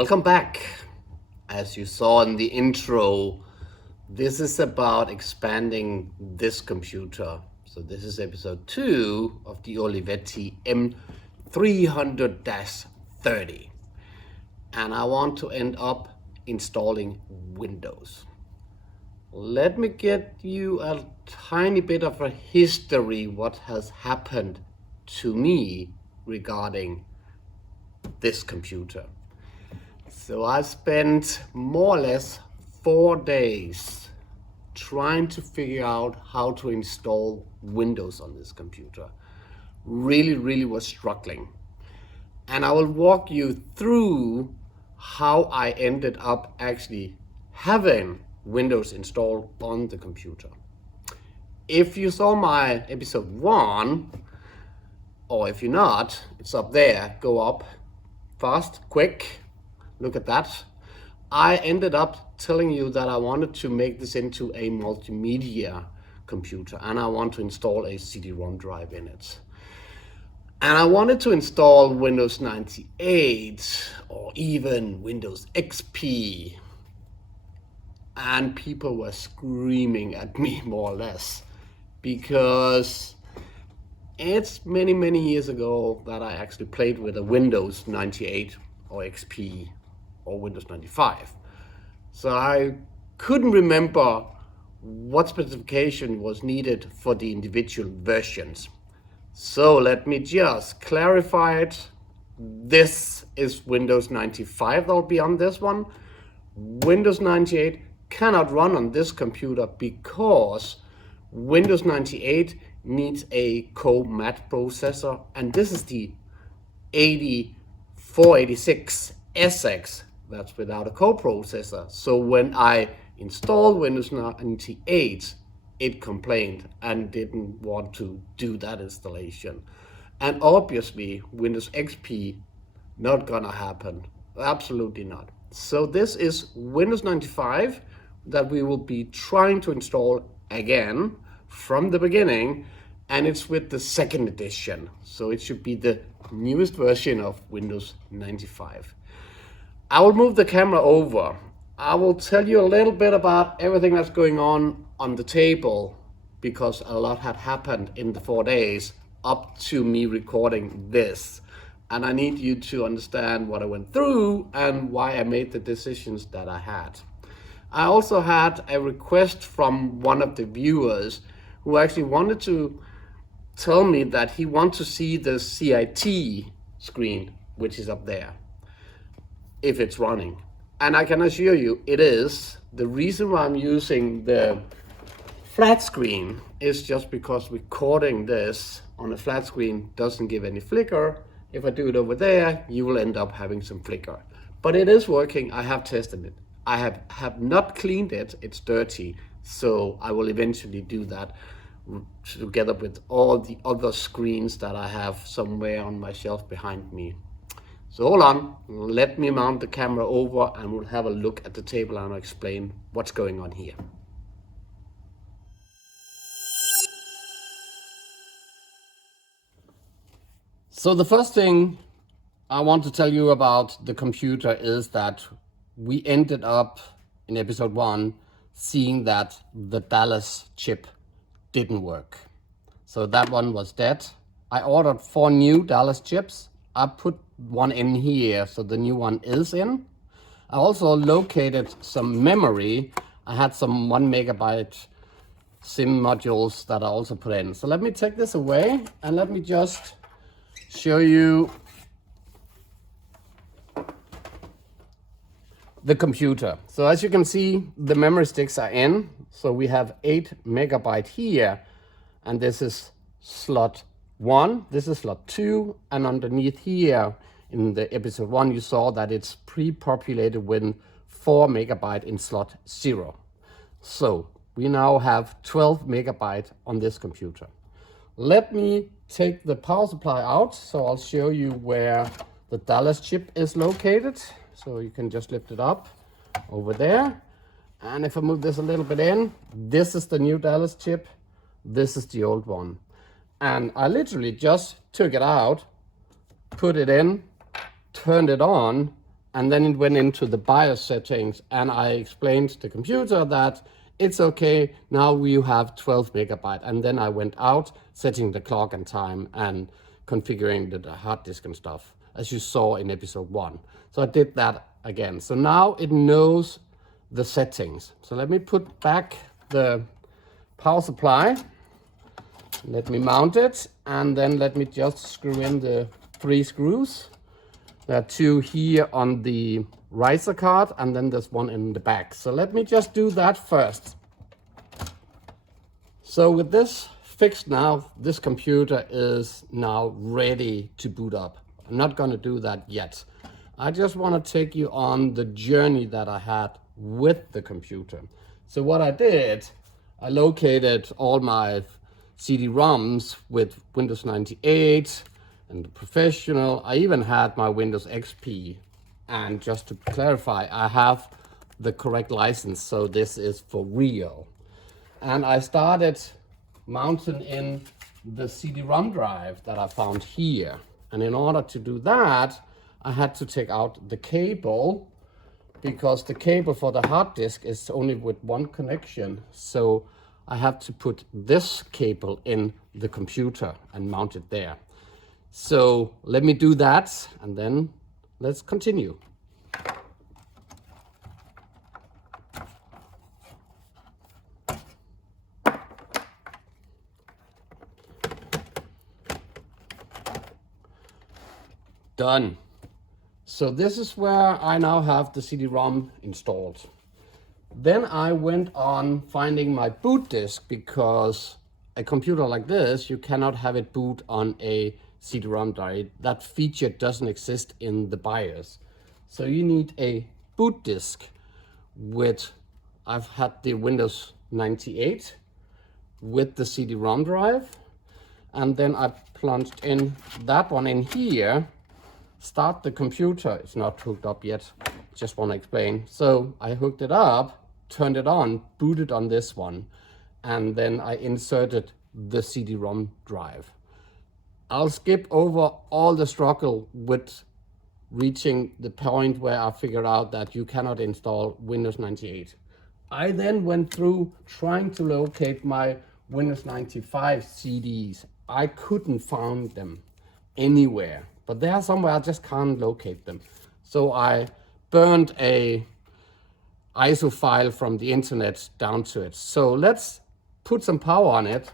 Welcome back. As you saw in the intro, this is about expanding this computer. So this is episode 2 of the Olivetti M300-30. And I want to end up installing Windows. Let me get you a tiny bit of a history what has happened to me regarding this computer. So I spent more or less 4 days trying to figure out how to install Windows on this computer. Really was struggling. And I will walk you through how I ended up actually having Windows installed on the computer. If you saw my episode 1, or if you're not, it's up there, go up fast, quick. Look at that. I ended up telling you that I wanted to make this into a multimedia computer and I want to install a CD-ROM drive in it. And I wanted to install Windows 98 or even Windows XP. And people were screaming at me more or less because it's many years ago that I actually played with a Windows 98 or XP or Windows 95. So I couldn't remember what specification was needed for the individual versions. So let me just clarify it. This is Windows 95 that'll be on this one. Windows 98 cannot run on this computer because Windows 98 needs a codenamed processor, and this is the 486SX. That's without a coprocessor. So when I installed Windows 98, it complained and didn't want to do that installation. And obviously Windows XP, not gonna happen. Absolutely not. So this is Windows 95 that we will be trying to install again from the beginning, and it's with the 2nd edition. So it should be the newest version of Windows 95. I will move the camera over. I will tell you a little bit about everything that's going on the table because a lot had happened in the 4 days up to me recording this. And I need you to understand what I went through and why I made the decisions that I had. I also had a request from one of the viewers who actually wanted to tell me that he wants to see the CIT screen, which is up there, if it's running. And I can assure you it is. The reason why I'm using the flat screen is just because recording this on a flat screen doesn't give any flicker. If I do it over there, you will end up having some flicker. But it is working. I have tested it. I have not cleaned it. It's dirty. So I will eventually do that together with all the other screens that I have somewhere on my shelf behind me. So hold on, let me mount the camera over and we'll have a look at the table and I'll explain what's going on here. So the first thing I want to tell you about the computer is that we ended up in episode 1 seeing that the Dallas chip didn't work. So that one was dead. I ordered 4 new Dallas chips. I put one in here, so the new one is in. I also located some memory. I had some 1 megabyte SIM modules that I also put in. So let me take this away and let me just show you the computer. So as you can see, the memory sticks are in. So we have 8 megabyte here, and this is slot 1, this is slot 2, and underneath here in the episode 1 you saw that it's pre-populated with 4 megabyte in slot 0. So we now have 12 megabyte on this computer. Let me take the power supply out, so I'll show you where the Dallas chip is located. So you can just lift it up over there. And if I move this a little bit in, this is the new Dallas chip, this is the old one. And I literally just took it out, put it in, turned it on, and then it went into the BIOS settings, and I explained to the computer that it's okay, now you have 12 megabyte. And then I went out, setting the clock and time and configuring the hard disk and stuff, as you saw in episode 1. So I did that again. So now it knows the settings. So let me put back the power supply. Let me mount it, and then let me just screw in the 3 screws. There are 2 here on the riser card, and then there's 1 in the back. So let me just do that first. So with this fixed now, this computer is now ready to boot up. I'm not going to do that yet. I just want to take you on the journey that I had with the computer. So what I did, I located all my CD-ROMs with Windows 98 and the Professional. I even had my Windows XP. And just to clarify, I have the correct license, so this is for real. And I started mounting in the CD-ROM drive that I found here. And in order to do that, I had to take out the cable, because the cable for the hard disk is only with 1 connection. So I have to put this cable in the computer and mount it there. So let me do that, and then let's continue. Done. So this is where I now have the CD-ROM installed. Then I went on finding my boot disk, because a computer like this, you cannot have it boot on a CD-ROM drive. That feature doesn't exist in the BIOS. So you need a boot disk with, I've had the Windows 98 with the CD-ROM drive. And then I plunged in that one in here. Start the computer. It's not hooked up yet. Just want to explain. So I hooked it up, turned it on, booted on this one, and then I inserted the CD-ROM drive. I'll skip over all the struggle with reaching the point where I figured out that you cannot install Windows 98. I then went through trying to locate my Windows 95 CDs. I couldn't find them anywhere, but they are somewhere, I just can't locate them. So I burned a ISO file from the internet down to it. So let's put some power on it,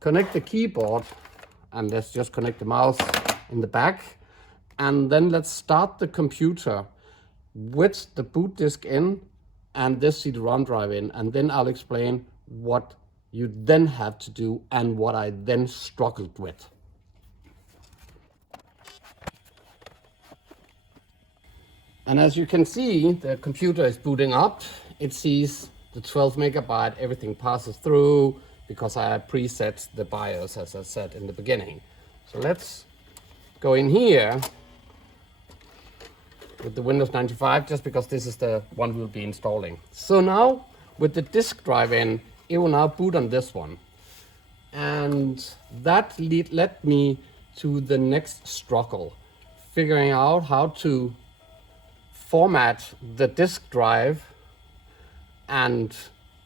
connect the keyboard, and let's just connect the mouse in the back. And then let's start the computer with the boot disk in and this CD-ROM drive in. And then I'll explain what you then have to do and what I then struggled with. And as you can see, the computer is booting up. It sees the 12 megabyte, everything passes through, because I preset the BIOS, as I said in the beginning. So let's go in here with the Windows 95, just because this is the one we'll be installing. So now, with the disk drive in, it will now boot on this one. And that led me to the next struggle, figuring out how to format the disk drive and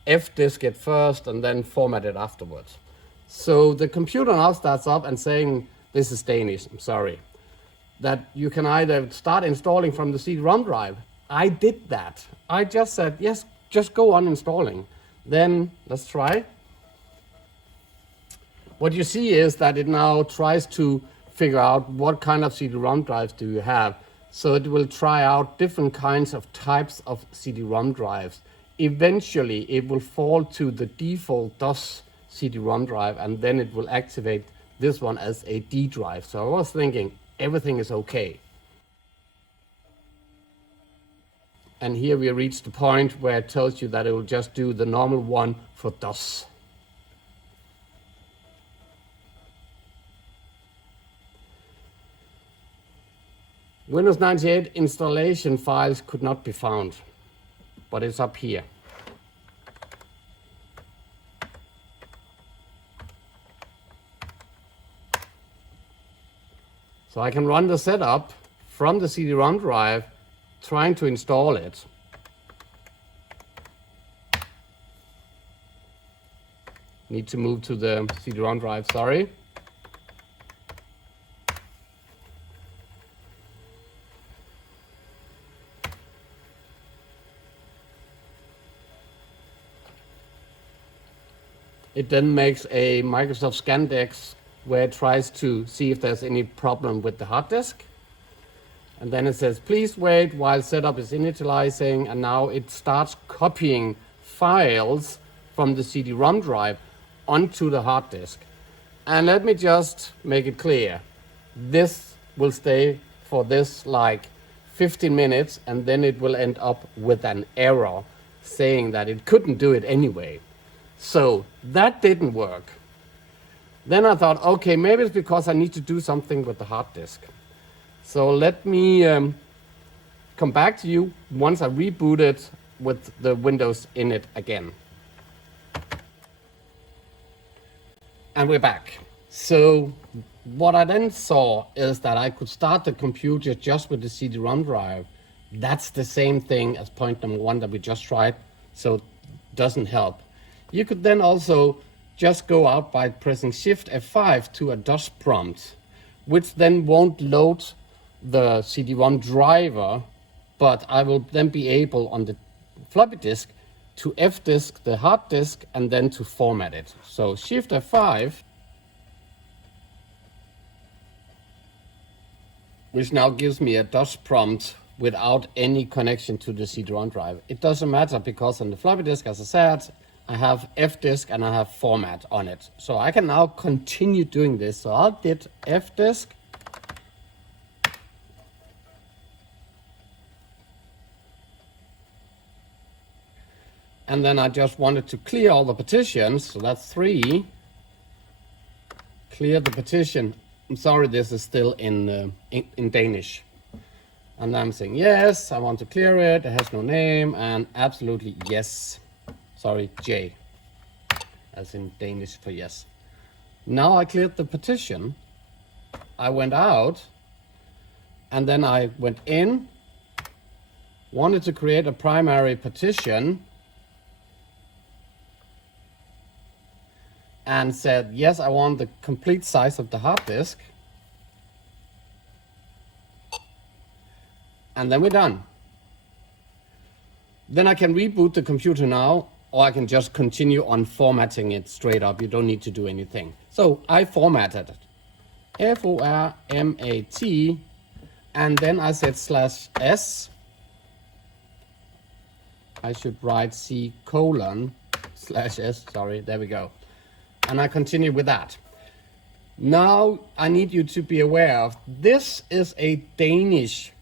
F-disk it first and then format it afterwards. So the computer now starts up and saying, this is Danish, I'm sorry, that you can either start installing from the CD-ROM drive. I did that. I just said, yes, just go on installing. Then let's try. What you see is that it now tries to figure out what kind of CD-ROM drives do you have. So it will try out different kinds of types of CD-ROM drives. Eventually, it will fall to the default DOS CD-ROM drive, and then it will activate this one as a D drive. So I was thinking everything is okay. And here we reach the point where it tells you that it will just do the normal one for DOS. Windows 98 installation files could not be found, but it's up here. So I can run the setup from the CD-ROM drive trying to install it. Need to move to the CD-ROM drive, sorry. It then makes a Microsoft Scandex where it tries to see if there's any problem with the hard disk. And then it says, please wait while setup is initializing. And now it starts copying files from the CD-ROM drive onto the hard disk. And let me just make it clear. This will stay for this like 15 minutes, and then it will end up with an error saying that it couldn't do it anyway. So that didn't work. Then I thought, okay, maybe it's because I need to do something with the hard disk. So let me come back to you once I reboot it with the Windows in it again. And we're back. So what I then saw is that I could start the computer just with the CD-ROM drive. That's the same thing as point number 1 that we just tried, so it doesn't help. You could then also just go out by pressing Shift F5 to a DOS prompt, which then won't load the CD-ROM driver, but I will then be able on the floppy disk to F-disk the hard disk and then to format it. So Shift F5, which now gives me a DOS prompt without any connection to the CD-ROM drive. It doesn't matter because on the floppy disk, as I said, I have F-disk and I have format on it. So I can now continue doing this. So I'll hit F-disk. And then I just wanted to clear all the partitions. So that's 3. Clear the partition. I'm sorry, this is still in Danish. And I'm saying, yes, I want to clear it. It has no name, and absolutely yes. Sorry, J, as in Danish for yes. Now I cleared the partition. I went out, and then I went in, wanted to create a primary partition, and said, yes, I want the complete size of the hard disk. And then we're done. Then I can reboot the computer now, or I can just continue on formatting it straight up. You don't need to do anything. So I formatted it. F-O-R-M-A-T, and then I said /S. I should write C:/S, sorry, there we go. And I continue with that. Now I need you to be aware of, this is a Danish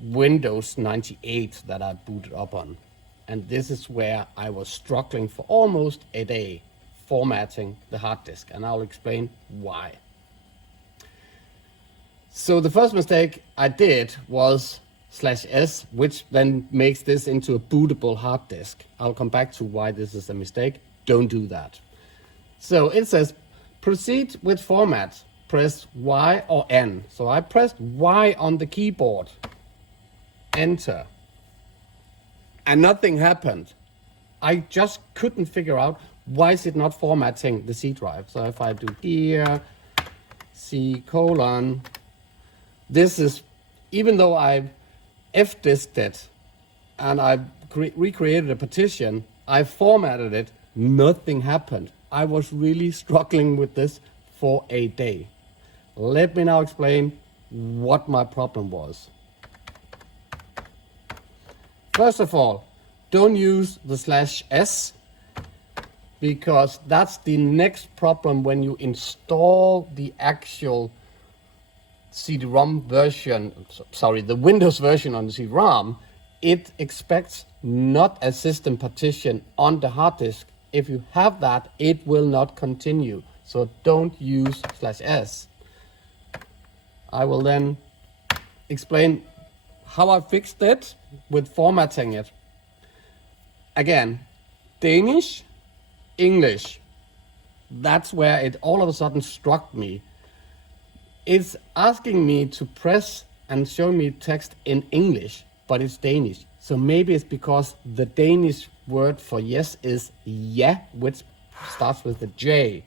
Windows 98 that I booted up on. And this is where I was struggling for almost a day formatting the hard disk, and I'll explain why. So the first mistake I did was /S, which then makes this into a bootable hard disk. I'll come back to why this is a mistake. Don't do that. So it says proceed with format, press Y or N. So I pressed Y on the keyboard, enter, and nothing happened. I just couldn't figure out why is it not formatting the C drive. So if I do here, C:, this is, even though I F-disked it and I recreated a partition, I formatted it, nothing happened. I was really struggling with this for a day. Let me now explain what my problem was. First of all, don't use the /S, because that's the next problem when you install the actual CD-ROM version, sorry, the Windows version on the CD-ROM. It expects not a system partition on the hard disk. If you have that, it will not continue. So don't use /S. I will then explain how I fixed it with formatting it. Again, Danish, English. That's where it all of a sudden struck me. It's asking me to press and show me text in English. but it's Danish. So maybe it's because the Danish word for yes is ja, which starts with a J.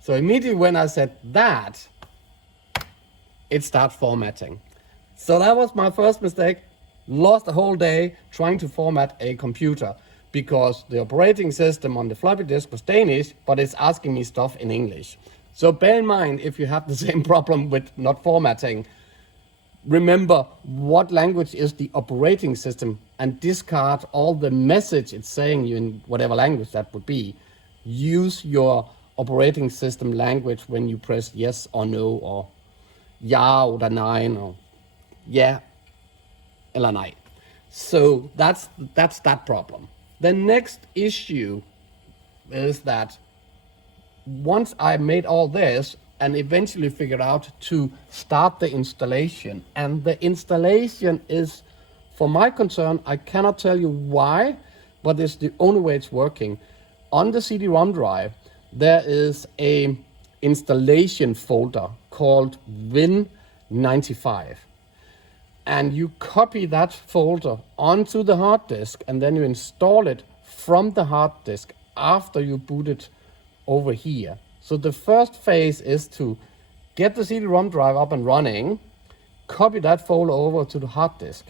So immediately when I said that, it starts formatting. So that was my first mistake. Lost a whole day trying to format a computer because the operating system on the floppy disk was Danish, but it's asking me stuff in English. So bear in mind, if you have the same problem with not formatting, remember what language is the operating system and discard all the message it's saying you in whatever language that would be. Use your operating system language when you press yes or no, or ja oder nein, or yeah eller nej. So that's that problem. The next issue is that once I made all this and eventually figured out to start the installation, and the installation is, for my concern, I cannot tell you why, but it's the only way it's working. On the CD-ROM drive, there is a installation folder called Win95. And you copy that folder onto the hard disk, and then you install it from the hard disk after you boot it over here. So the first phase is to get the CD-ROM drive up and running, copy that folder over to the hard disk.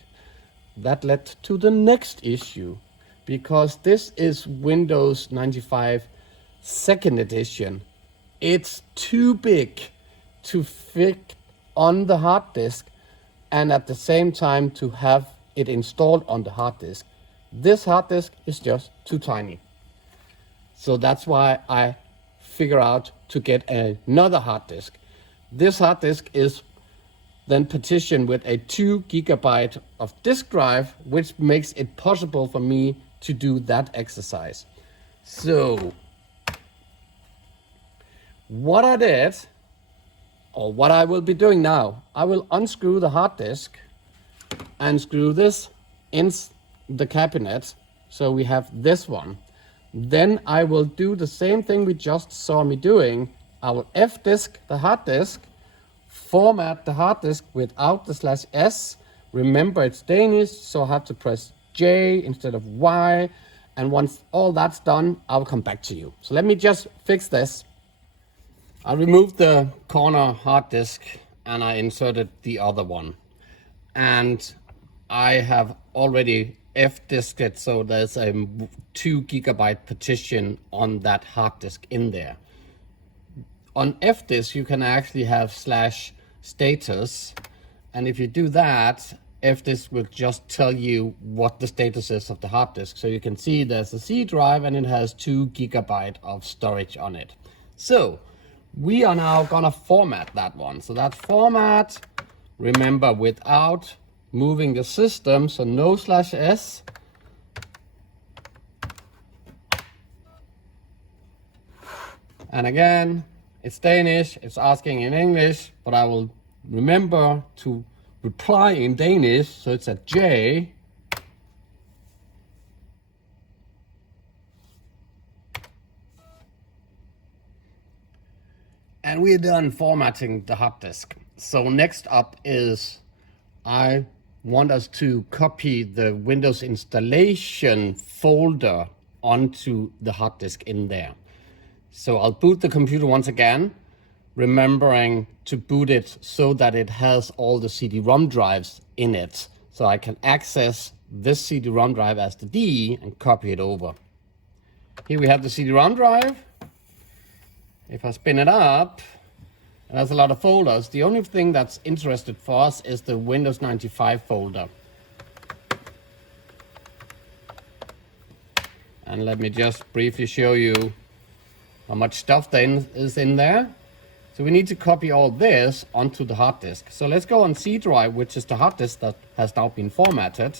That led to the next issue, because this is Windows 95 second edition. It's too big to fit on the hard disk and at the same time to have it installed on the hard disk. This hard disk is just too tiny. So that's why I figure out to get another hard disk. This hard disk is then partitioned with a 2 GB of disk drive, which makes it possible for me to do that exercise. So what I did, or what I will be doing now, I will unscrew the hard disk and screw this in the cabinet. So we have this one. Then I will do the same thing we just saw me doing. I will F-disk the hard disk, format the hard disk without the /s. Remember, it's Danish, so I have to press J instead of Y. And once all that's done, I'll come back to you. So let me just fix this. I removed the corner hard disk and I inserted the other one. And I have already F-disked it, so there's a 2 GB partition on that hard disk in there. On F-disk, you can actually have /status. And if you do that, F-disk will just tell you what the status is of the hard disk. So you can see there's a C drive and it has 2 GB of storage on it. So we are now gonna format that one. So that format, remember, without moving the system, so no /s. And again, it's Danish, it's asking in English, but I will remember to reply in Danish, so it's a J. And we're done formatting the hard disk. So next up is I want us to copy the Windows installation folder onto the hard disk in there. So I'll boot the computer once again, remembering to boot it so that it has all the CD-ROM drives in it. So I can access this CD-ROM drive as the D and copy it over. Here we have the CD-ROM drive. If I spin it up, it has a lot of folders. The only thing that's interested for us is the Windows 95 folder. And let me just briefly show you how much stuff then is in there. So we need to copy all this onto the hard disk. So let's go on C drive, which is the hard disk that has now been formatted.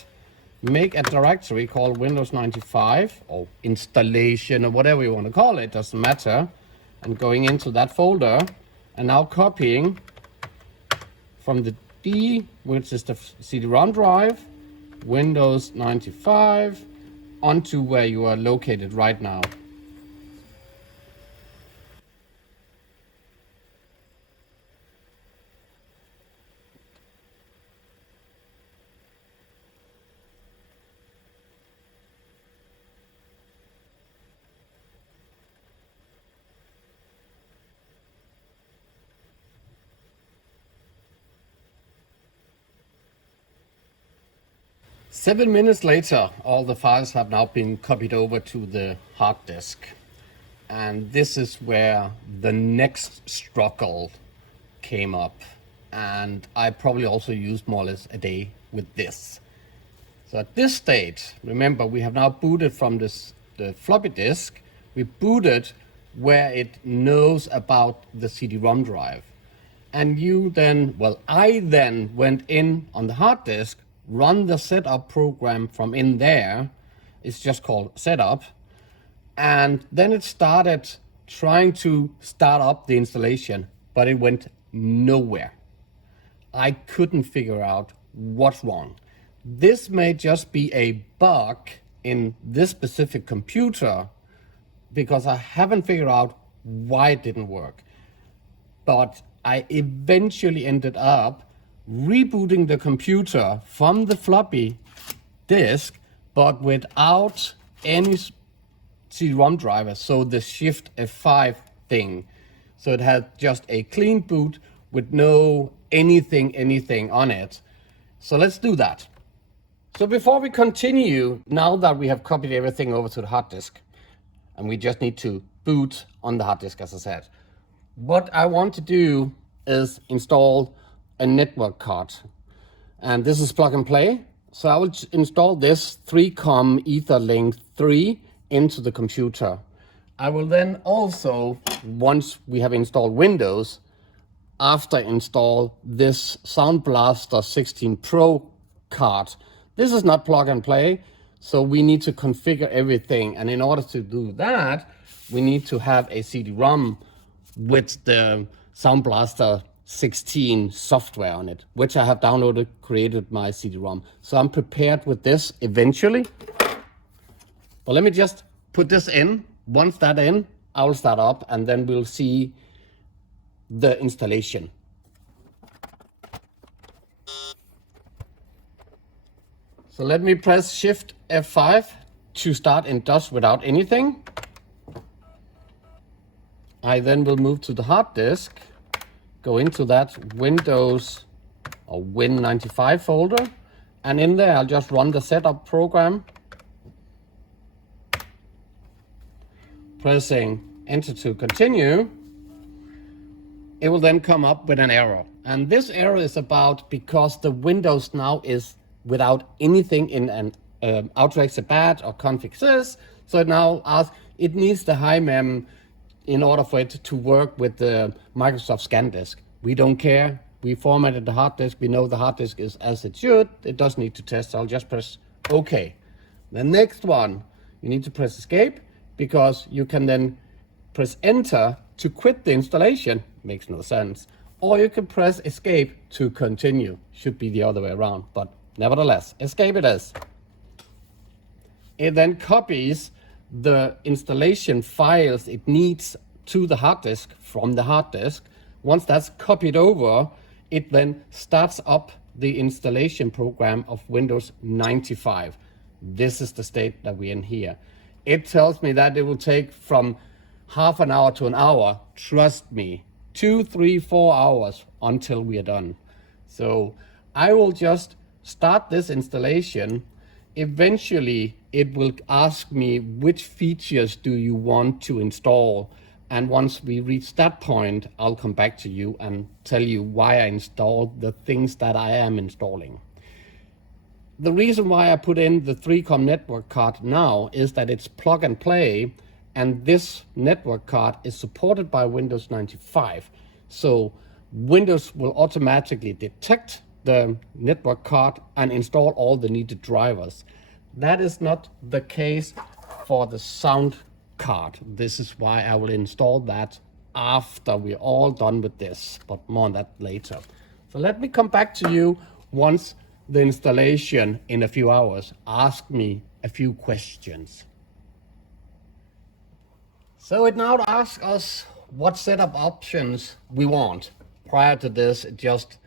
Make a directory called Windows 95 or installation or whatever you want to call it, doesn't matter. And going into that folder and now copying from the D, which is the CD-ROM drive, Windows 95, onto where you are located right now. 7 minutes later, all the files have now been copied over to the hard disk. And this is where the next struggle came up. And I probably also used more or less a day with this. So at this stage, remember, we have now booted from the floppy disk. We booted where it knows about the CD-ROM drive. And I then went in on the hard disk, run the setup program from in there. It's just called setup. And then it started trying to start up the installation, but it went nowhere. I couldn't figure out what's wrong. This may just be a bug in this specific computer because I haven't figured out why it didn't work. But I eventually ended up rebooting the computer from the floppy disk, but without any CD-ROM driver, so the Shift F5 thing. So it had just a clean boot with no anything on it. So let's do that. So before we continue, now that we have copied everything over to the hard disk, and we just need to boot on the hard disk, as I said, what I want to do is install a network card. And this is plug and play. So I will install this 3COM Etherlink 3 into the computer. I will then also, once we have installed Windows, after install this Sound Blaster 16 Pro card. This is not plug and play, so we need to configure everything. And in order to do that, we need to have a CD-ROM with the Sound Blaster 16 software on it, which I have downloaded, created my CD-ROM. So I'm prepared with this eventually. But let me just put this in. Once that's in, I will start up and then we'll see the installation. So let me press Shift F5 to start in DOS without anything. I then will move to the hard disk, go into that Windows or Win95 folder, and in there I'll just run the setup program, pressing Enter to continue. It will then come up with an error. And this error is about because the Windows now is without anything in an AutoExec or config sys. So it now asks, it needs the high mem in order for it to work with the Microsoft Scan Disk. We don't care. We formatted the hard disk. We know the hard disk is as it should. It doesn't need to test. So I'll just press OK. The next one, you need to press Escape because you can then press Enter to quit the installation. Makes no sense. Or you can press Escape to continue. Should be the other way around, but nevertheless, Escape it is. It then copies the installation files it needs to the hard disk from the hard disk. Once that's copied over, it then starts up the installation program of Windows 95. This is the state that we're in here. It tells me that it will take from half an hour to an hour. Trust me, 2, 3, 4 hours until we are done. So I will just start this installation. Eventually, it will ask me which features do you want to install. And once we reach that point, I'll come back to you and tell you why I installed the things that I am installing. The reason why I put in the 3COM network card now is that it's plug and play, and this network card is supported by Windows 95. So Windows will automatically detect the network card and install all the needed drivers. That is not the case for the sound card. This is why I will install that after we're all done with this, but more on that later. So let me come back to you once the installation in a few hours. Ask me a few questions. So it now asks us what setup options we want. Prior to this, it just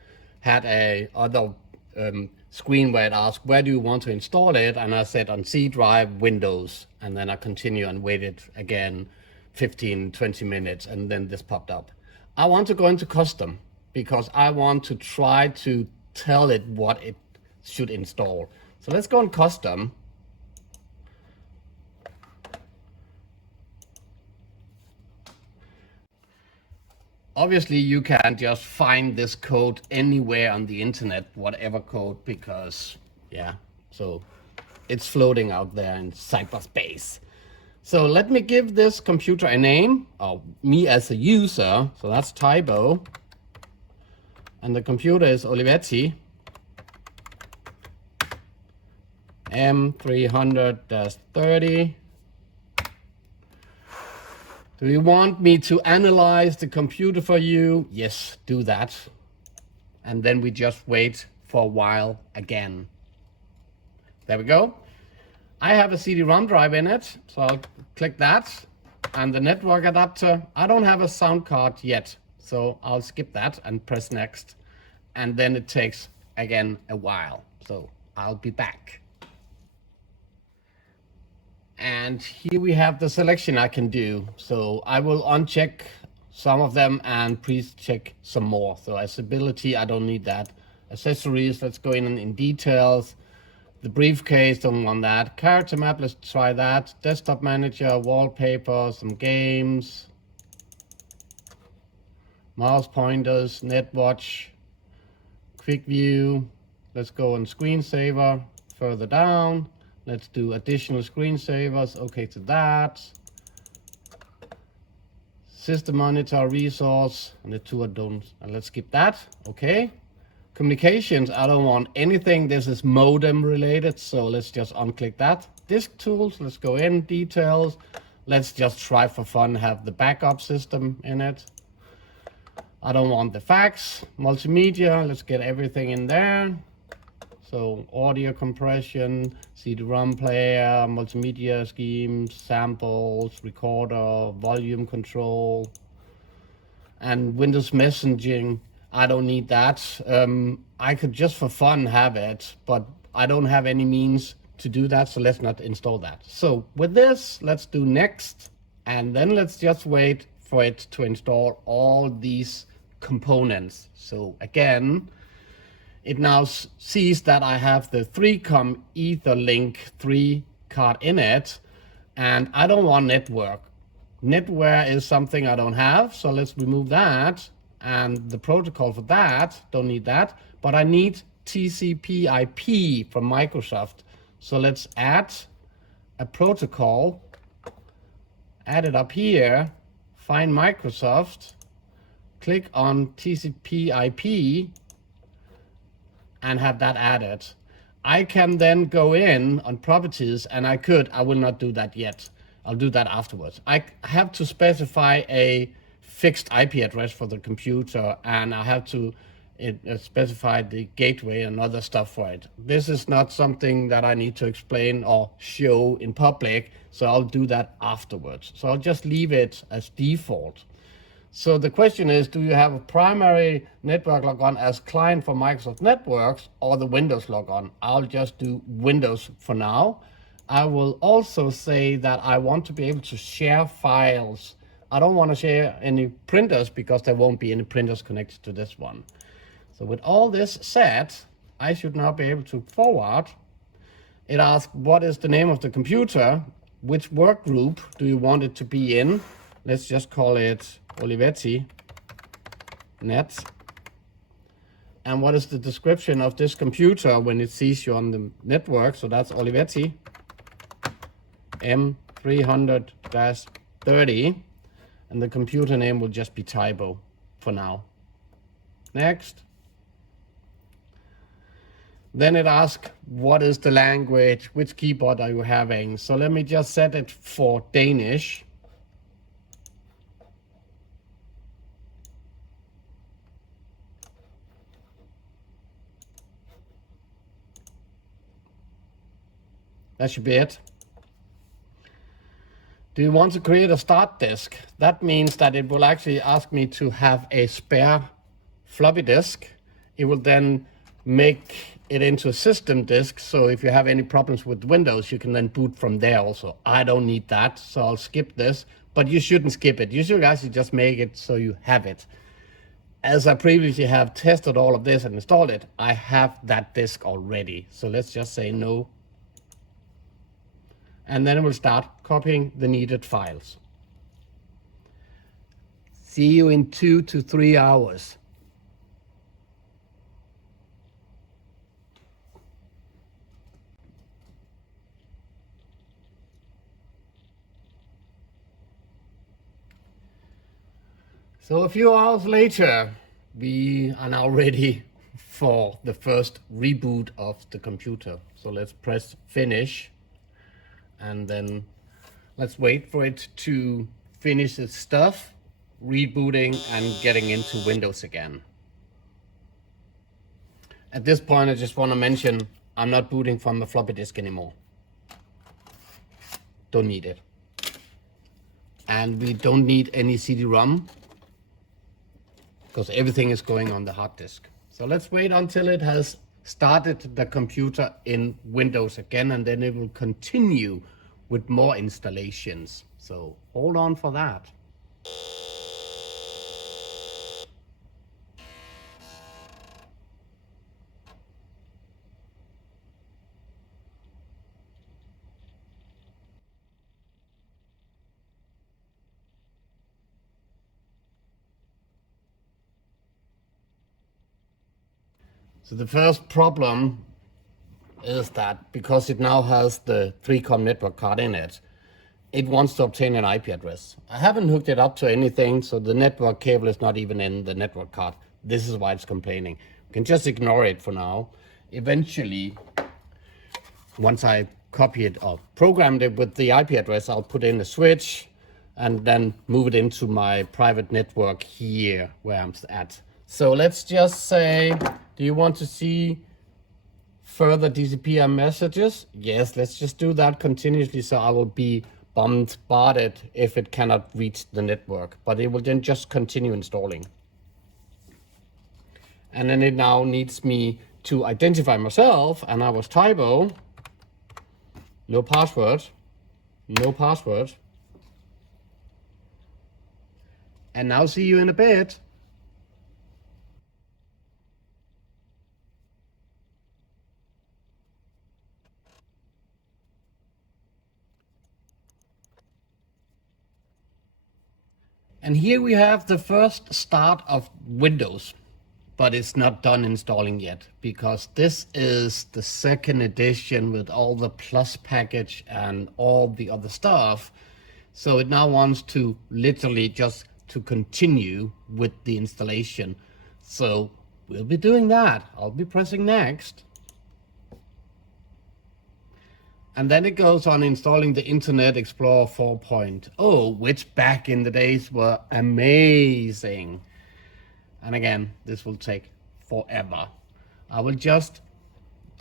had a other screen where it asked, where do you want to install it? And I said on C drive, Windows, and then I continue and waited again 15, 20 minutes, and then this popped up. I want to go into custom because I want to try to tell it what it should install. So let's go on custom. Obviously, you can't just find this code anywhere on the internet, whatever code, because, yeah, so it's floating out there in cyberspace. So let me give this computer a name, or me as a user, so that's Tybo, and the computer is Olivetti M300-30. Do you want me to analyze the computer for you? Yes, do that. And then we just wait for a while again. There we go. I have a CD-ROM drive in it, so I'll click that. And the network adapter, I don't have a sound card yet, so I'll skip that and press next. And then it takes, again, a while. So I'll be back. And here we have the selection I can do. So I will uncheck some of them and pre-check some more. So accessibility, I don't need that. Accessories, let's go in details. The briefcase, don't want that. Character map, let's try that. Desktop manager, wallpaper, some games. Mouse pointers, netwatch, quick view. Let's go on screensaver, further down. Let's do additional screensavers, okay to that. System monitor, resource, and the two are done. And let's skip that, okay. Communications, I don't want anything. This is modem related, so let's just unclick that. Disk tools, let's go in, details. Let's just try for fun, have the backup system in it. I don't want the fax. Multimedia, let's get everything in there. So audio compression, CD-ROM player, multimedia schemes, samples, recorder, volume control, and Windows messaging. I don't need that. I could just for fun have it, but I don't have any means to do that, so let's not install that. So with this, let's do next, and then let's just wait for it to install all these components. So again, it now sees that I have the 3Com Etherlink 3 card in it, and I don't want network. Netware is something I don't have, so let's remove that. And the protocol for that, don't need that, but I need TCP/IP from Microsoft. So let's add a protocol, add it up here, find Microsoft, click on TCP/IP, and have that added. I can then go in on properties, and I will not do that yet. I'll do that afterwards. I have to specify a fixed IP address for the computer, and I have to specify the gateway and other stuff for it. This is not something that I need to explain or show in public, so I'll do that afterwards. So I'll just leave it as default. So the question is, do you have a primary network logon as client for Microsoft Networks or the Windows logon? I'll just do Windows for now. I will also say that I want to be able to share files. I don't want to share any printers because there won't be any printers connected to this one. So with all this set, I should now be able to forward. It asks, what is the name of the computer? Which work group do you want it to be in? Let's just call it Olivetti Net. And what is the description of this computer when it sees you on the network? So that's Olivetti M300-30. And the computer name will just be Tybo for now. Next. Then it asks, what is the language? Which keyboard are you having? So let me just set it for Danish. That should be it. Do you want to create a start disk? That means that it will actually ask me to have a spare floppy disk. It will then make it into a system disk. So if you have any problems with Windows, you can then boot from there also. I don't need that, so I'll skip this, but you shouldn't skip it. You should actually just make it so you have it. as I previously have tested all of this and installed it, I have that disk already. So let's just say no. And then we'll start copying the needed files. See you in 2 to 3 hours. So a few hours later, we are now ready for the first reboot of the computer. So let's press finish, and then let's wait for it to finish its stuff, rebooting and getting into Windows again. At this point, I just want to mention I'm not booting from the floppy disk anymore. Don't need it. And we don't need any CD-ROM, because everything is going on the hard disk. So let's wait until it has started the computer in Windows again, and then it will continue with more installations. So hold on for that. So the first problem is that because it now has the 3-COM network card in it, it wants to obtain an IP address. I haven't hooked it up to anything, so the network cable is not even in the network card. This is why it's complaining. You can just ignore it for now. Eventually, once I copy it or programmed it with the IP address, I'll put in a switch and then move it into my private network here where I'm at. So let's just say, do you want to see further DCP messages? Yes, let's just do that continuously, so I will be bombarded if it cannot reach the network, but it will then just continue installing. And then it now needs me to identify myself, and I was Tybo, no password, no password. And now see you in a bit. And here we have the first start of Windows, but it's not done installing yet, because this is the second edition with all the Plus package and all the other stuff. So it now wants to literally just to continue with the installation. So we'll be doing that. I'll be pressing next. And then it goes on installing the Internet Explorer 4.0, which back in the days were amazing. And again, this will take forever. I will just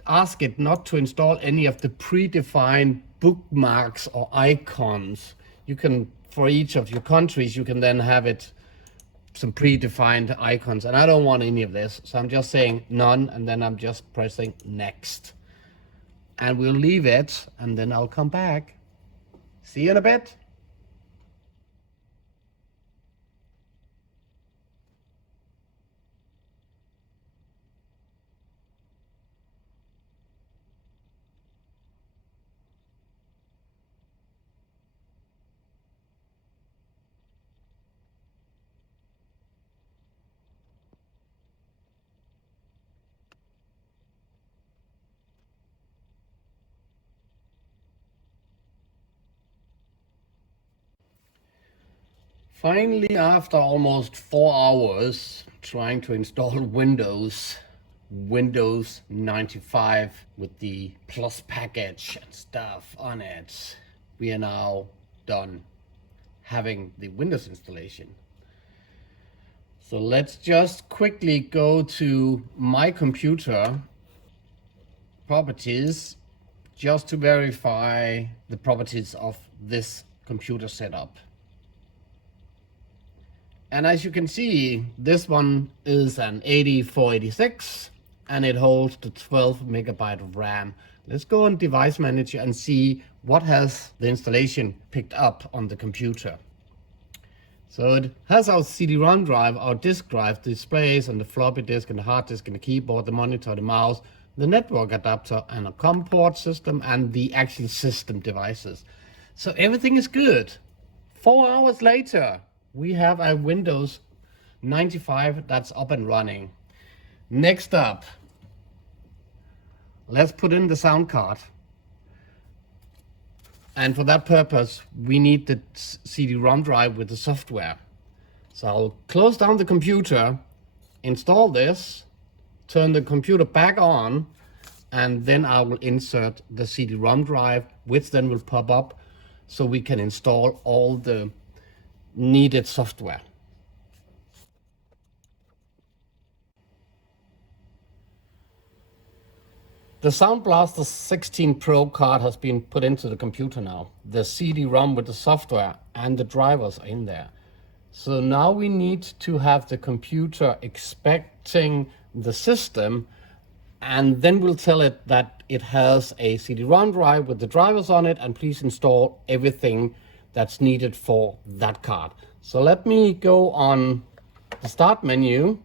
ask it not to install any of the predefined bookmarks or icons. You can, for each of your countries, you can then have it some predefined icons. And I don't want any of this. So I'm just saying none, and then I'm just pressing next. And we'll leave it, and then I'll come back. See you in a bit. Finally, after almost 4 hours trying to install Windows 95 with the Plus package and stuff on it, we are now done having the Windows installation. So let's just quickly go to my computer properties just to verify the properties of this computer setup. And as you can see, this one is an 8486 and it holds the 12 megabyte of RAM. Let's go on Device Manager and see what has the installation picked up on the computer. So it has our CD-ROM drive, our disk drive, the displays, and the floppy disk, and the hard disk, and the keyboard, the monitor, the mouse, the network adapter, and a COM port system, and the actual system devices. So everything is good. 4 hours later, we have a Windows 95 that's up and running. Next up, let's put in the sound card. And for that purpose, we need the CD-ROM drive with the software. So I'll close down the computer, install this, turn the computer back on, and then I will insert the CD-ROM drive, which then will pop up so we can install all the needed software. The Sound Blaster 16 Pro card has been put into the computer now. The CD-ROM with the software and the drivers are in there. So now we need to have the computer expecting the system, and then we'll tell it that it has a CD-ROM drive with the drivers on it, and please install everything that's needed for that card. So let me go on the Start menu,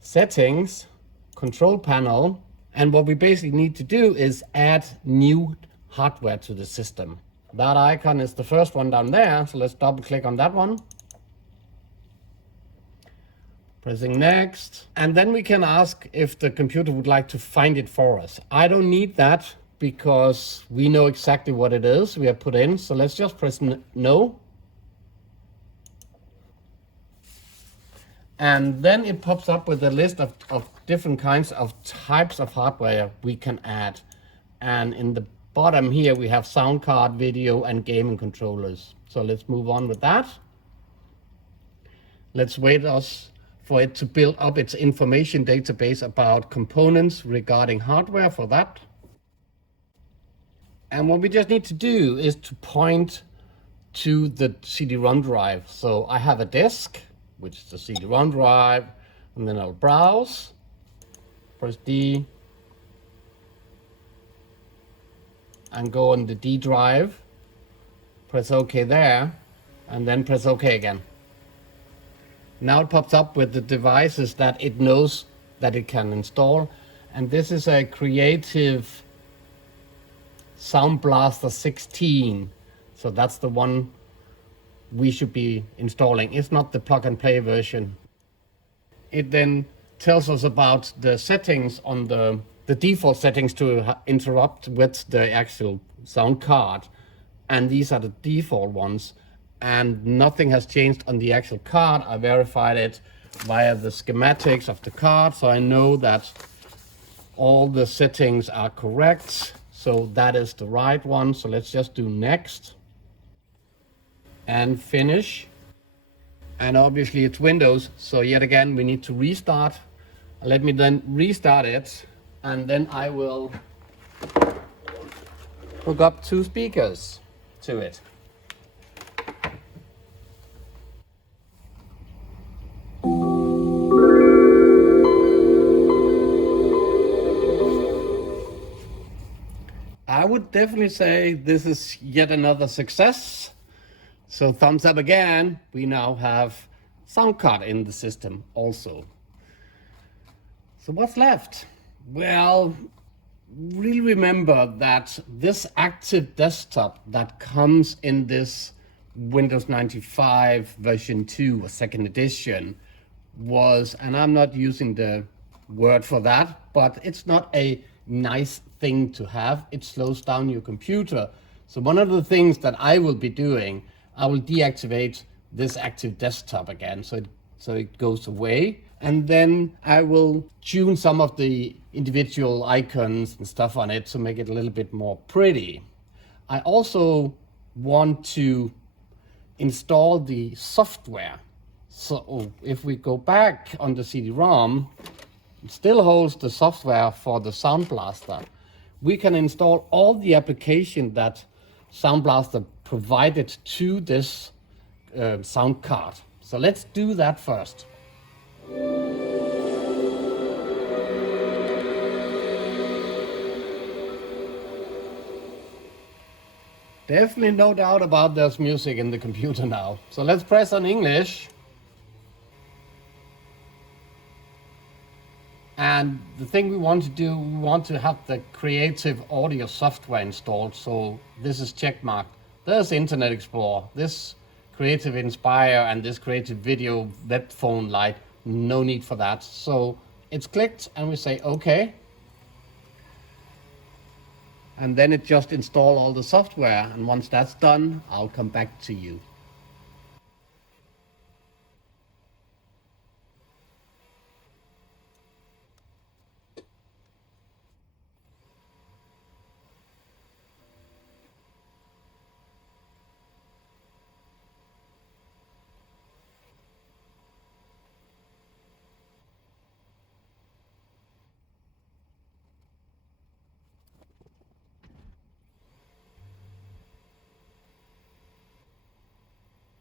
Settings, Control Panel, and what we basically need to do is add new hardware to the system. That icon is the first one down there, so let's double click on that one. Pressing next, and then we can ask if the computer would like to find it for us. I don't need that because we know exactly what it is we have put in, so let's just press no. And then it pops up with a list of different kinds of types of hardware we can add. And in the bottom here, we have sound card, video, and gaming controllers. So let's move on with that. Let's wait for it to build up its information database about components regarding hardware for that. And what we just need to do is to point to the CD-ROM drive. So I have a disk, which is the CD-ROM drive, and then I'll browse, press D, and go on the D drive, press OK there, and then press OK again. Now it pops up with the devices that it knows that it can install, and this is a Creative Sound Blaster 16, so that's the one we should be installing. It's not the plug and play version. It then tells us about the settings on the default settings to interrupt with the actual sound card, and these are the default ones, and nothing has changed on the actual card. I verified it via the schematics of the card, so I know that all the settings are correct, so that is the right one. So let's just do next and finish. And obviously it's Windows, so yet again we need to restart. Let me then restart it, and then I will hook up 2 speakers to it. I would definitely say this is yet another success. So thumbs up again. We now have sound card in the system also. So what's left? Well, really remember that this active desktop that comes in this Windows 95 version 2 or second edition was, and I'm not using the word for that, but it's not a nice thing to have. It slows down your computer. So one of the things that I will be doing, I will deactivate this active desktop again, so it goes away, and then I will tune some of the individual icons and stuff on it to make it a little bit more pretty. I also want to install the software. So if we go back on the CD-ROM, it still holds the software for the Sound Blaster. We can install all the application that Sound Blaster provided to this sound card. So let's do that first. Definitely no doubt about there's music in the computer now. So let's press on English. And the thing we want to do, we want to have the creative audio software installed. So this is checkmarked. There's Internet Explorer, this Creative Inspire, and this Creative Video web phone light. No need for that. So it's clicked and we say OK. And then it just install all the software. And once that's done, I'll come back to you.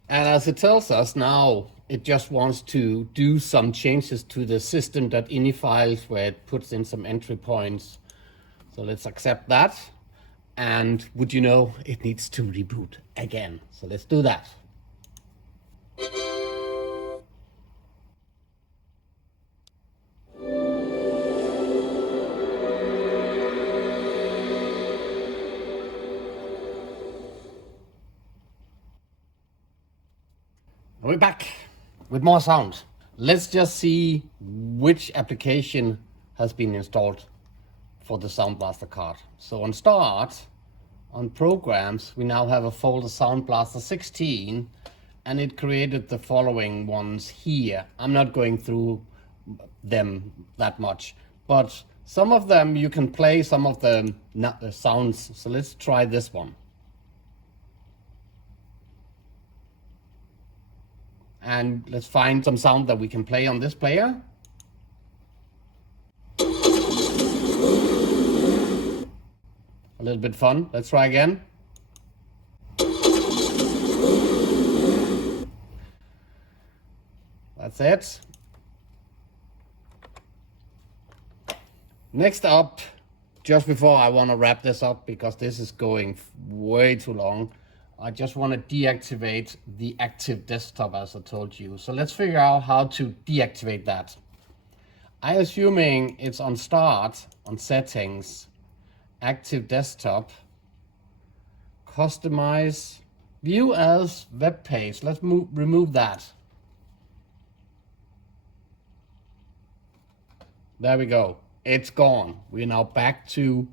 And as it tells us now, it just wants to do some changes to the system.ini files where it puts in some entry points. So let's accept that. And would you know, it needs to reboot again. So let's do that. We're back with more sound. Let's just see which application has been installed for the Sound Blaster card. So on Start, on Programs, we now have a folder Sound Blaster 16, and it created the following ones here. I'm not going through them that much, but some of them you can play some of the sounds. So let's try this one. And let's find some sound that we can play on this player. A little bit fun. Let's try again. That's it. Next up, just before I want to wrap this up because this is going way too long, I just want to deactivate the active desktop as I told you. So let's figure out how to deactivate that. I'm assuming it's on Start, on Settings, Active Desktop, Customize, View as Web Page. Let's remove that. There we go. It's gone. We're now back to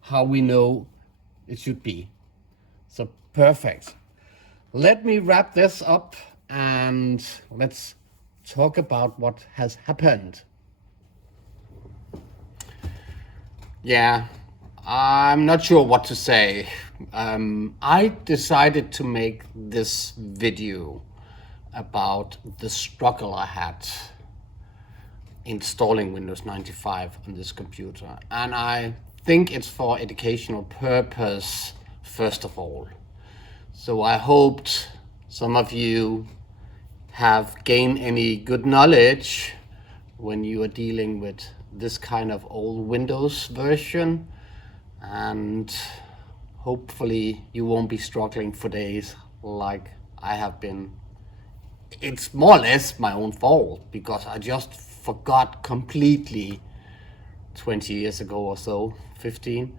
how we know it should be. So perfect. Let me wrap this up and let's talk about what has happened. Yeah, I'm not sure what to say. I decided to make this video about the struggle I had installing Windows 95 on this computer. And I think it's for educational purpose, first of all. So I hoped some of you have gained any good knowledge when you are dealing with this kind of old Windows version, and hopefully you won't be struggling for days like I have been. It's more or less my own fault because I just forgot completely 20 years ago or so, 15,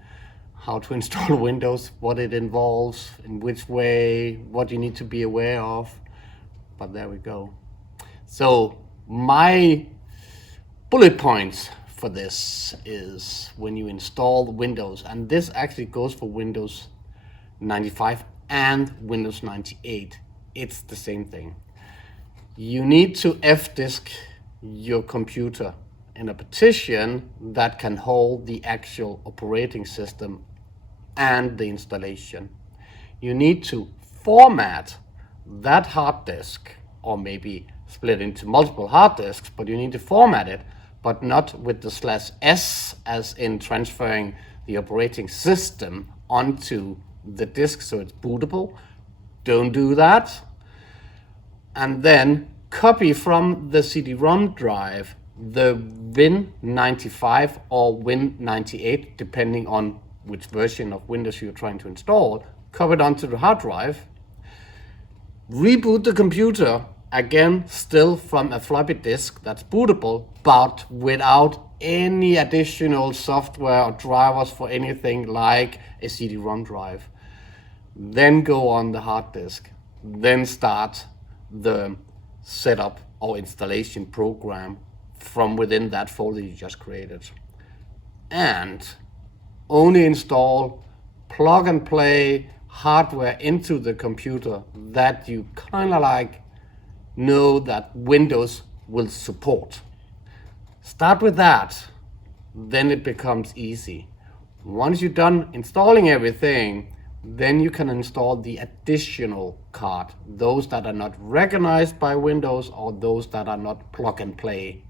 how to install Windows, what it involves, in which way, what you need to be aware of. But there we go. So my bullet points for this is when you install Windows, and this actually goes for Windows 95 and Windows 98. It's the same thing. You need to F-disk your computer in a partition that can hold the actual operating system and the installation. You need to format that hard disk, or maybe split into multiple hard disks, but you need to format it, but not with the /s as in transferring the operating system onto the disk so it's bootable. Don't do that. And then copy from the CD-ROM drive the Win95 or Win98, depending on which version of Windows you're trying to install. copied onto the hard drive, reboot the computer, again still from a floppy disk that's bootable, but without any additional software or drivers for anything like a CD-ROM drive. Then go on the hard disk, then start the setup or installation program from within that folder you just created. And only install plug and play hardware into the computer that you kind of like know that Windows will support. Start with that, then it becomes easy. Once you're done installing everything, then you can install the additional card, those that are not recognized by Windows or those that are not plug and play,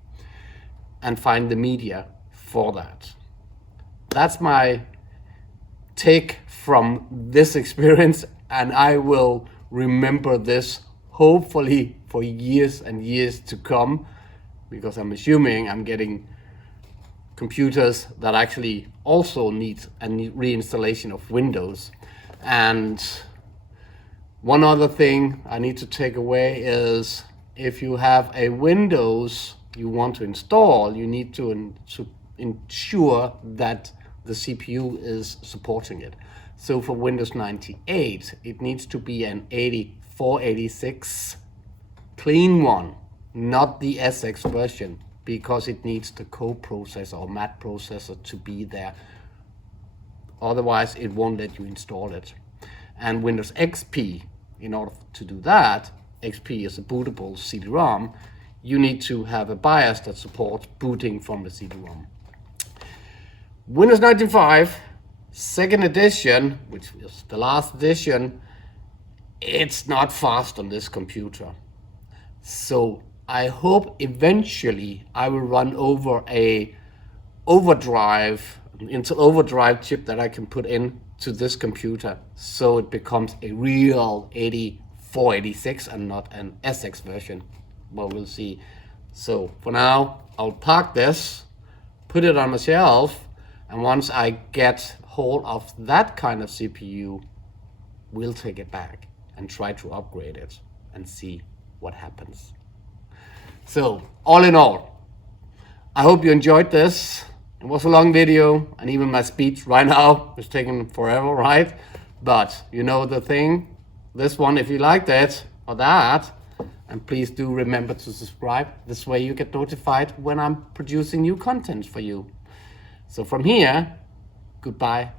and find the media for that. That's my take from this experience, and I will remember this hopefully for years and years to come, because I'm assuming I'm getting computers that actually also need a reinstallation of Windows. And one other thing I need to take away is, if you have a Windows you want to install, you need to ensure that the CPU is supporting it. So for Windows 98, it needs to be an 8486 clean one, not the SX version, because it needs the coprocessor or MAT processor to be there. Otherwise, it won't let you install it. And Windows XP, in order to do that, XP is a bootable CD-ROM, you need to have a BIOS that supports booting from the CD-ROM. Windows 95, second edition, which is the last edition, it's not fast on this computer. So I hope eventually I will run over a Intel overdrive chip that I can put in to this computer, so it becomes a real 8486 and not an SX version. Well, we'll see. So for now, I'll park this, put it on my shelf, and once I get hold of that kind of CPU, we'll take it back and try to upgrade it and see what happens. So all in all, I hope you enjoyed this. It was a long video, and even my speech right now is taking forever, right? But you know the thing, this one, if you liked it or that, and please do remember to subscribe. This way you get notified when I'm producing new content for you. So from here, goodbye.